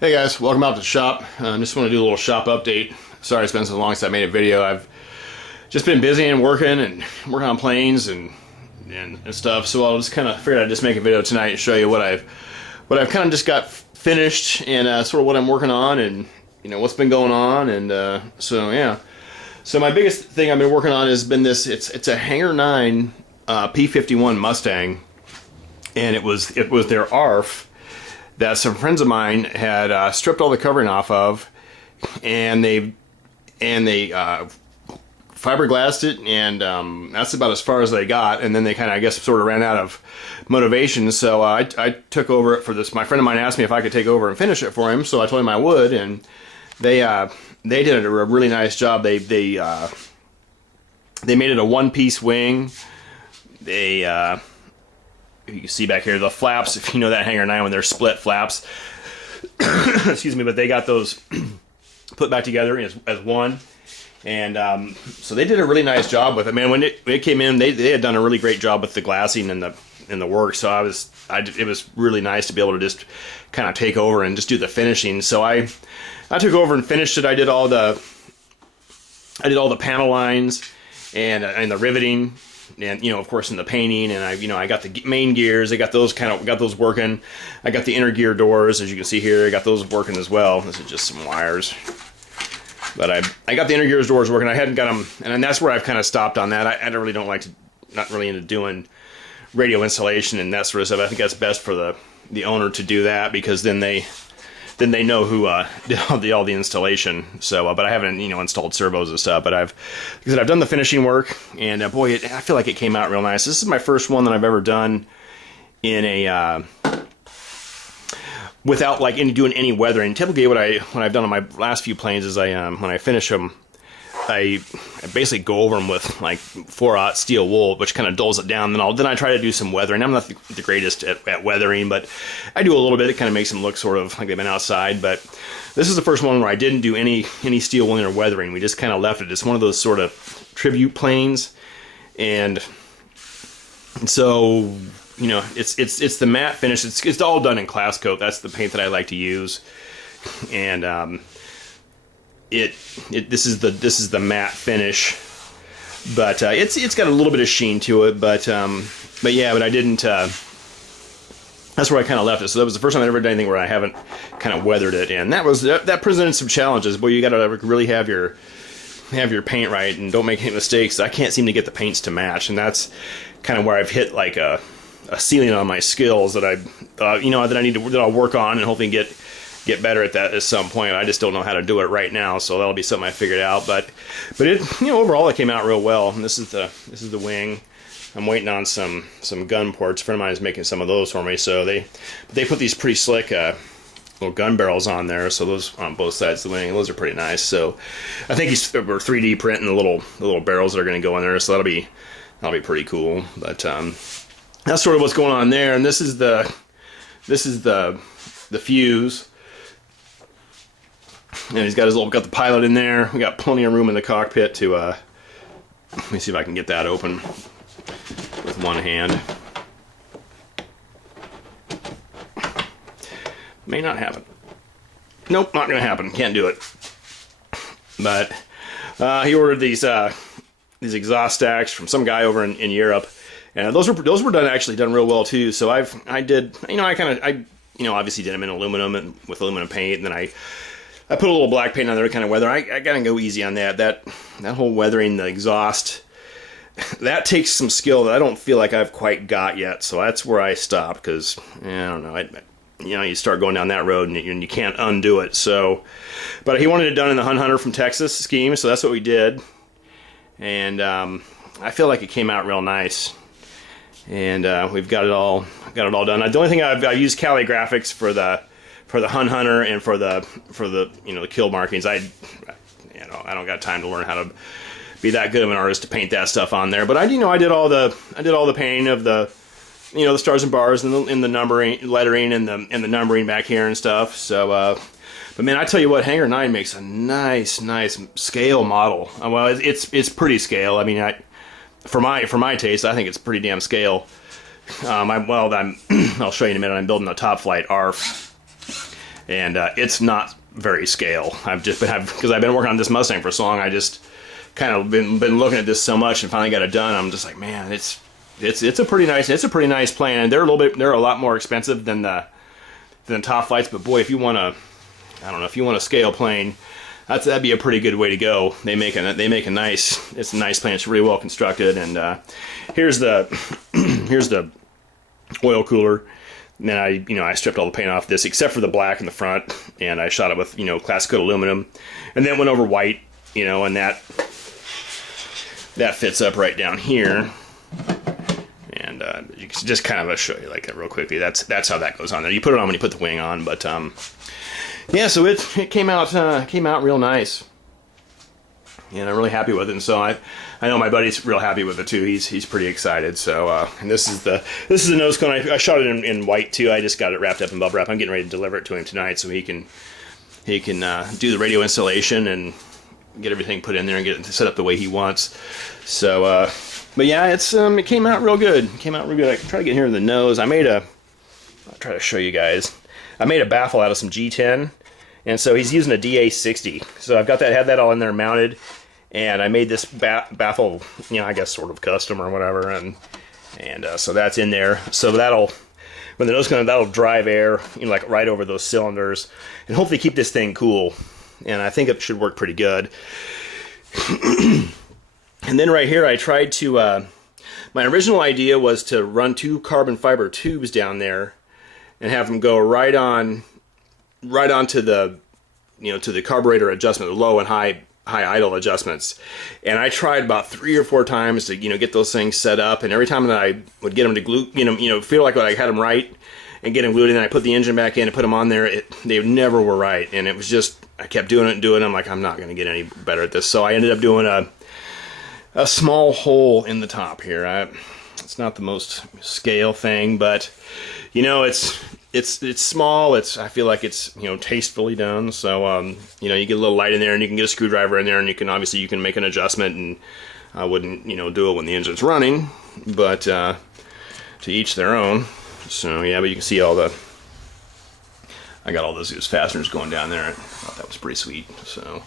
Hey guys, welcome out to the shop. Just want to do a little shop update. Sorry it's been so long since I made a video. I've just been busy and working on planes and stuff. So I'll just kind of figured I'd just make a video tonight and show you what I've kind of just got finished and sort of what I'm working on and what's been going on and so yeah. So my biggest thing I've been working on has been this. It's a Hangar 9 P51 Mustang, and it was their ARF that some friends of mine had stripped all the covering off of, and they fiberglassed it, and that's about as far as they got. And then they kind of, I guess, sort of ran out of motivation. So I took over it for this. My friend of mine asked me if I could take over and finish it for him, so I told him I would, and they did a really nice job. They made it a one-piece wing. You can see back here the flaps, if you know that Hangar 9 when they're split flaps. Excuse me, but they got those put back together as one. And so they did a really nice job with it. Man, when it came in, they had done a really great job with the glassing and the work. So it was really nice to be able to just kind of take over and just do the finishing. So I took over and finished it. I did all the panel lines and the riveting. And of course, in the painting, and I got the main gears. I got those working. I got the inner gear doors, as you can see here. I got those working as well. This is just some wires, but I got the inner gears doors working. I hadn't got them, and that's where I've kind of stopped on that. I don't really not really into doing radio installation and that sort of stuff. I think that's best for the owner to do that, because then they know who did all the installation. So, but I haven't installed servos and stuff. But I've done the finishing work, and boy, I feel like it came out real nice. This is my first one that I've ever done in a without doing any weathering. Typically, what I've done on my last few planes is when I finish them, I basically go over them with 4/0 steel wool, which kind of dulls it down. Then I try to do some weathering. I'm not the greatest at weathering, but I do a little bit. It kind of makes them look sort of like they've been outside. But this is the first one where I didn't do any steel wooling or weathering. We just kind of left it. It's one of those sort of tribute planes, and so it's the matte finish. It's all done in Class Coat. That's the paint that I like to use, and this is the matte finish, but it's got a little bit of sheen to it, but I didn't. That's where I kind of left it. So that was the first time I ever done anything where I haven't kind of weathered it, and that presented some challenges. Boy, you got to really have your paint right and don't make any mistakes. I can't seem to get the paints to match, and that's kind of where I've hit a ceiling on my skills that that I'll work on and hopefully get better at that at some point. I just don't know how to do it right now, so that'll be something I figured out. But it overall it came out real well. And this is the wing. I'm waiting on some gun ports. A friend of mine is making some of those for me. So they put these pretty slick little gun barrels on there. So those on both sides of the wing. Those are pretty nice. So I think we're 3D printing the little barrels that are going to go in there. So that'll be pretty cool. But that's sort of what's going on there. And this is the fuse. And he's got got the pilot in there. We got plenty of room in the cockpit to let me see if I can get that open with one hand. May not happen. Nope, not gonna happen. Can't do it. But he ordered these exhaust stacks from some guy over in Europe, and those were done real well too. So I obviously did them in aluminum and with aluminum paint, and then I put a little black paint on there to kind of weather. I gotta go easy on that. That whole weathering the exhaust, that takes some skill that I don't feel like I've quite got yet. So that's where I stop, because I don't know. You start going down that road and you can't undo it. So, but he wanted it done in the Hun Hunter from Texas scheme, so that's what we did. And I feel like it came out real nice. And we've got it all done. The only thing I've used Cali Graphics for the Hun Hunter and for the the kill markings. I don't got time to learn how to be that good of an artist to paint that stuff on there. But I did all the painting of the the stars and bars and the numbering, lettering, and the numbering back here and stuff. So but man, I tell you what, Hangar 9 makes a nice scale model. Well, it's pretty scale. I mean, for my taste, I think it's pretty damn scale. I'll show you in a minute. I'm building a top flight ARF. and it's not very scale. Because I've been working on this Mustang for so long. I just kind of been looking at this so much and finally got it done. I'm just like, man, it's a pretty nice plane. And they're a lot more expensive than top flights. But boy, if you want a scale plane, that'd be a pretty good way to go. They make a nice, it's a nice plane. It's really well constructed. And here's the oil cooler. And then I stripped all the paint off this except for the black in the front, and I shot it with classic coat aluminum, and then went over white, and that fits up right down here. And you can just kind of show you like that real quickly. That's how that goes on there. You put it on when you put the wing on, but yeah. So it came out real nice, and I'm really happy with it. And so I know my buddy's real happy with it too. He's pretty excited. So and this is the nose cone. I shot it in white too. I just got it wrapped up in bubble wrap. I'm getting ready to deliver it to him tonight so he can do the radio installation and get everything put in there and get it set up the way he wants. So but yeah, it came out real good. I can try to get here in the nose. I'll try to show you guys. I made a baffle out of some G10, and so he's using a DA60. So I've had that all in there mounted. And I made this baffle, I guess sort of custom or whatever, and so that's in there. So when the nose cone, that'll drive air, like right over those cylinders, and hopefully keep this thing cool. And I think it should work pretty good. And then right here, I tried to. My original idea was to run 2 carbon fiber tubes down there, and have them go right onto the, to the carburetor adjustment, the low and high idle adjustments. And I tried about 3 or 4 times to get those things set up, and every time that I would get them to glue, feel like I had them right and get them glued in, and I put the engine back in and put them on there, they never were right. And it was just, I kept doing it and doing it. I'm like, I'm not going to get any better at this. So I ended up doing a small hole in the top here. It's not the most scale thing, but it's small. I feel like it's tastefully done. So you get a little light in there, and you can get a screwdriver in there, and you can make an adjustment. And I wouldn't do it when the engine's running, but to each their own. So yeah, but you can see I got all those fasteners going down there. I thought that was pretty sweet. So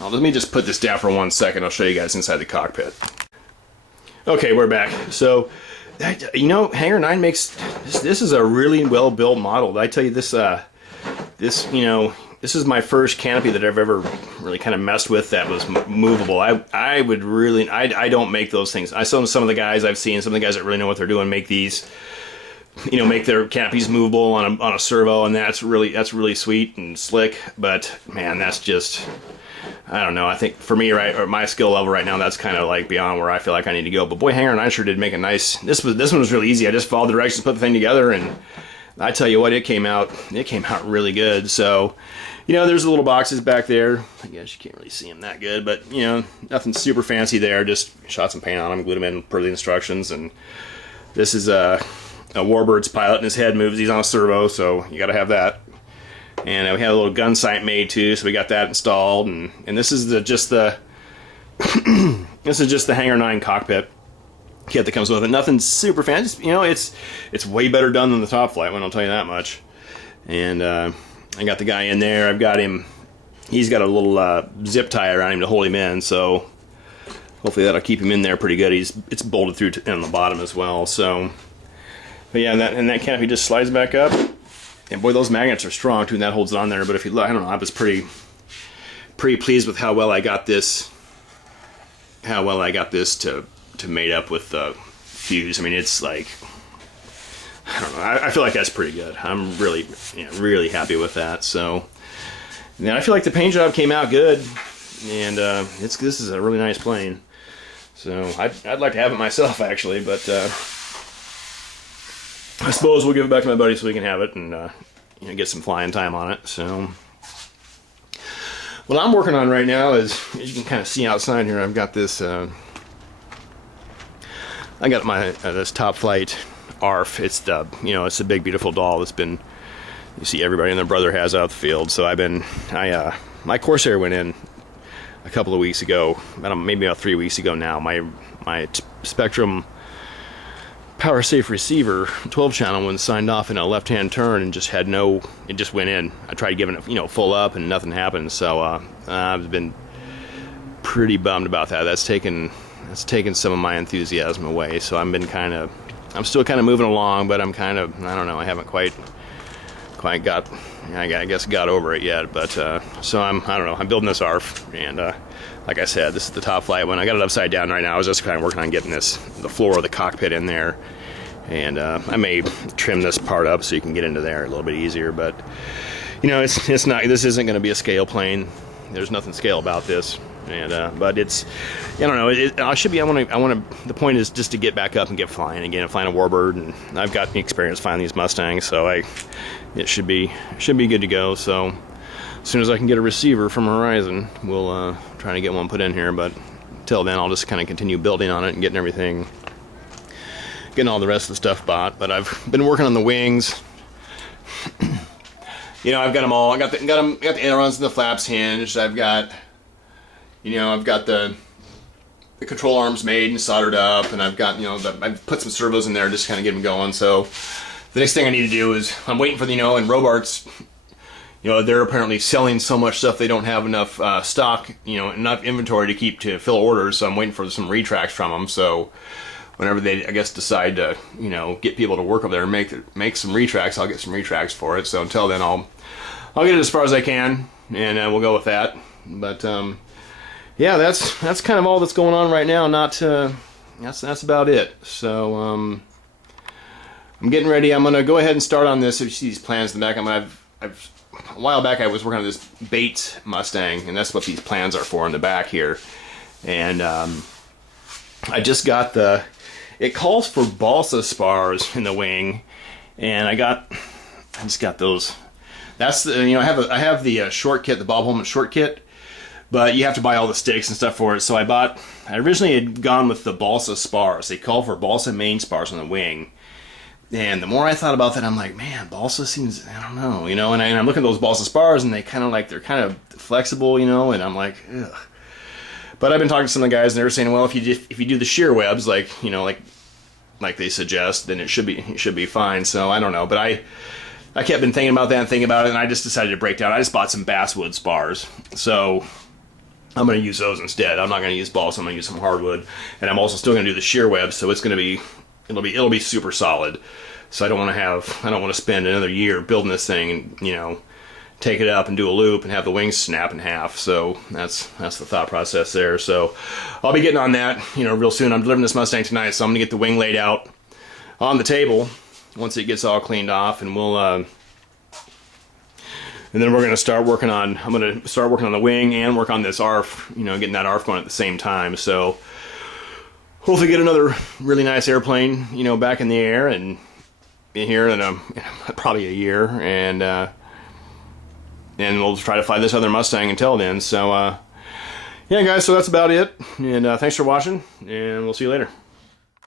let me just put this down for 1 second. I'll show you guys inside the cockpit. Okay, we're back. So Hangar 9 makes this is a really well built model. Did I tell you this? This is my first canopy that I've ever really kind of messed with that was movable. I don't make those things. I saw some of the guys I've seen, some of the guys that really know what they're doing, make these, make their canopies movable on a servo, and that's really sweet and slick. But man, that's just, I don't know. I think for me, right, or my skill level right now, that's kind of like beyond where I feel like I need to go. But boy, Hangar 9 sure did make a nice. This one was really easy. I just followed the directions, put the thing together, and I tell you what, it came out really good. So, there's the little boxes back there. I guess you can't really see them that good, but nothing super fancy there. Just shot some paint on them, glued them in per the instructions. And this is a Warbird's pilot, and his head moves. He's on a servo, so you got to have that. And we had a little gun sight made too, so we got that installed. And this is just the Hangar 9 cockpit kit that comes with it. Nothing super fancy. It's way better done than the Top Flight one, I'll tell you that much. And I got the guy in there. I've got him. He's got a little zip tie around him to hold him in, so hopefully that'll keep him in there pretty good. It's bolted through on the bottom as well. So, but yeah, and that canopy just slides back up. And boy, those magnets are strong too, and that holds it on there. But if you look, I don't know, I was pretty pleased with how well I got this to mate up with the fuse. I mean, it's like, I don't know, I feel like that's pretty good. I'm really happy with that. So, and I feel like the paint job came out good, and this is a really nice plane. So I'd like to have it myself actually, but I suppose we'll give it back to my buddy so we can have it and get some flying time on it. So what I'm working on right now is, as you can kind of see outside here, I've got this. I got my this Top Flight ARF. It's the it's a big beautiful doll that's been, you see everybody and their brother has out the field. So my Corsair went in a couple of weeks ago, maybe about 3 weeks ago now. My Spectrum power safe receiver 12 channel one signed off in a left-hand turn and just had no, it just went in. I tried giving it, you know, full up and nothing happened. So I've been pretty bummed about that. That's taken some of my enthusiasm away. So I'm still kind of moving along, but I'm kind of, I don't know, I haven't quite got, I guess, got over it yet. But so I don't know, I'm building this ARF, and like I said, this is the top flight one. I got it upside down right now. I was just kind of working on getting the floor of the cockpit in there, and I may trim this part up so you can get into there a little bit easier. But you know, it's not, this isn't going to be a scale plane. There's nothing scale about this. And but it's, I don't know, I should be, I want to, the point is just to get back up and get flying again, flying a warbird, and I've got the experience flying these Mustangs, so it should be good to go. So as soon as I can get a receiver from Horizon, we'll try to get one put in here. But until then, I'll just kind of continue building on it and getting all the rest of the stuff bought. But I've been working on the wings. You know, I've got them all. I got the ailerons and the flaps hinged. I've got the control arms made and soldered up, and I've got, you know, I've put some servos in there just to kind of get them going. So the next thing I need to do is, I'm waiting for the, you know, and Robarts, you know, they're apparently selling so much stuff they don't have enough stock, you know, enough inventory to fill orders. So I'm waiting for some retracts from them. So whenever they, I guess, decide to, you know, get people to work over there and make some retracts, I'll get some retracts for it. So until then, I'll get it as far as I can, and we'll go with that. But yeah, that's kind of all that's going on right now. That's about it. So I'm getting ready. I'm gonna go ahead and start on this. If you see these plans in the back, a while back I was working on this Bates Mustang, and that's what these plans are for in the back here. And I just got it calls for balsa spars in the wing, and I just got those. That's the, you know, I have the short kit, the Bob Holman short kit. But you have to buy all the sticks and stuff for it. So I originally had gone with the balsa spars. They call for balsa main spars on the wing. And the more I thought about that, I'm like, man, balsa seems, I don't know, you know. And I'm looking at those balsa spars, and they're kind of flexible, you know. And I'm like, ugh. But I've been talking to some of the guys, and they were saying, well, if you do the shear webs, like, you know, like they suggest, then it should be fine. So I don't know, but I kept been thinking about that and thinking about it, and I just decided to break down. I just bought some basswood spars. So I'm going to use those instead. I'm not going to use balsa. I'm going to use some hardwood, and I'm also still going to do the shear web. So it's going to be, it'll be super solid. So I don't want to spend another year building this thing and, you know, take it up and do a loop and have the wings snap in half. So that's the thought process there. So I'll be getting on that, you know, real soon. I'm delivering this Mustang tonight, so I'm going to get the wing laid out on the table once it gets all cleaned off, and we'll and then we're going to start working on, I'm going to start working on the wing and work on this ARF, you know, getting that ARF going at the same time. So hopefully get another really nice airplane, you know, back in the air and in here in probably a year. And we'll try to fly this other Mustang until then. So, yeah, guys, so that's about it. And thanks for watching, and we'll see you later.